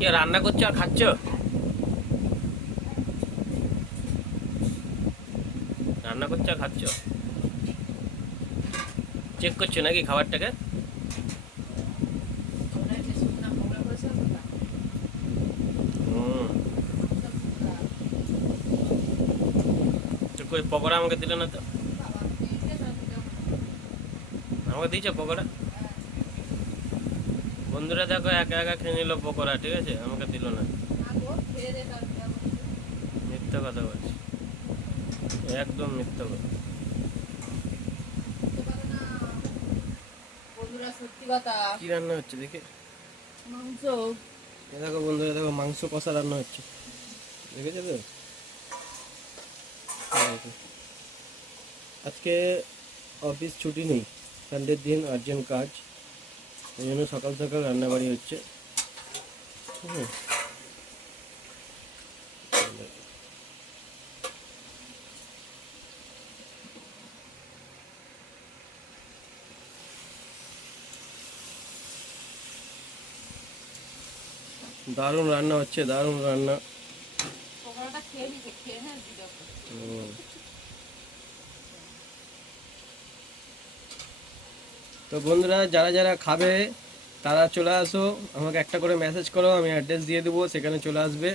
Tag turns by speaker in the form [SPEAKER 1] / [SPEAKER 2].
[SPEAKER 1] কি রান্না করছ আর খাচ্ছ? রান্না করছ আর খাচ্ছ? চেক করছ নাকি খাবারটাকে? পকোড়া আমাকে দিলে না তো? আমাকে দিয়েছ পকোড়া? বন্ধুরা দেখো একা একা খেয়ে নিল পকোড়া ঠিক আছে? আমাকে দিল না। মিথ্যা কথা বলছি। একদম মিথ্যা কথা। কি রান্না হচ্ছে দেখে?
[SPEAKER 2] মাংস।
[SPEAKER 1] দেখো বন্ধুরা দেখো মাংস কষা রান্না হচ্ছে। দেখেছ তো? আজকে অফিস ছুটি নেই। সানডের দিন আর্জেন্ট কাজ। এই জন্য সকাল সকাল রান্না বাড়ি হচ্ছে হুম। দারুণ রান্না হচ্ছে দারুণ রান্না।
[SPEAKER 2] পকোড়াটা খেয়ে খেয়ে হ্যাঁ
[SPEAKER 1] তো বন্ধুরা, যারা যারা খাবে, তারা চলে আসো। আমাকে একটা করে মেসেজ করো, আমি অ্যাড্রেস দিয়ে দেবো, সেখানে চলে আসবে।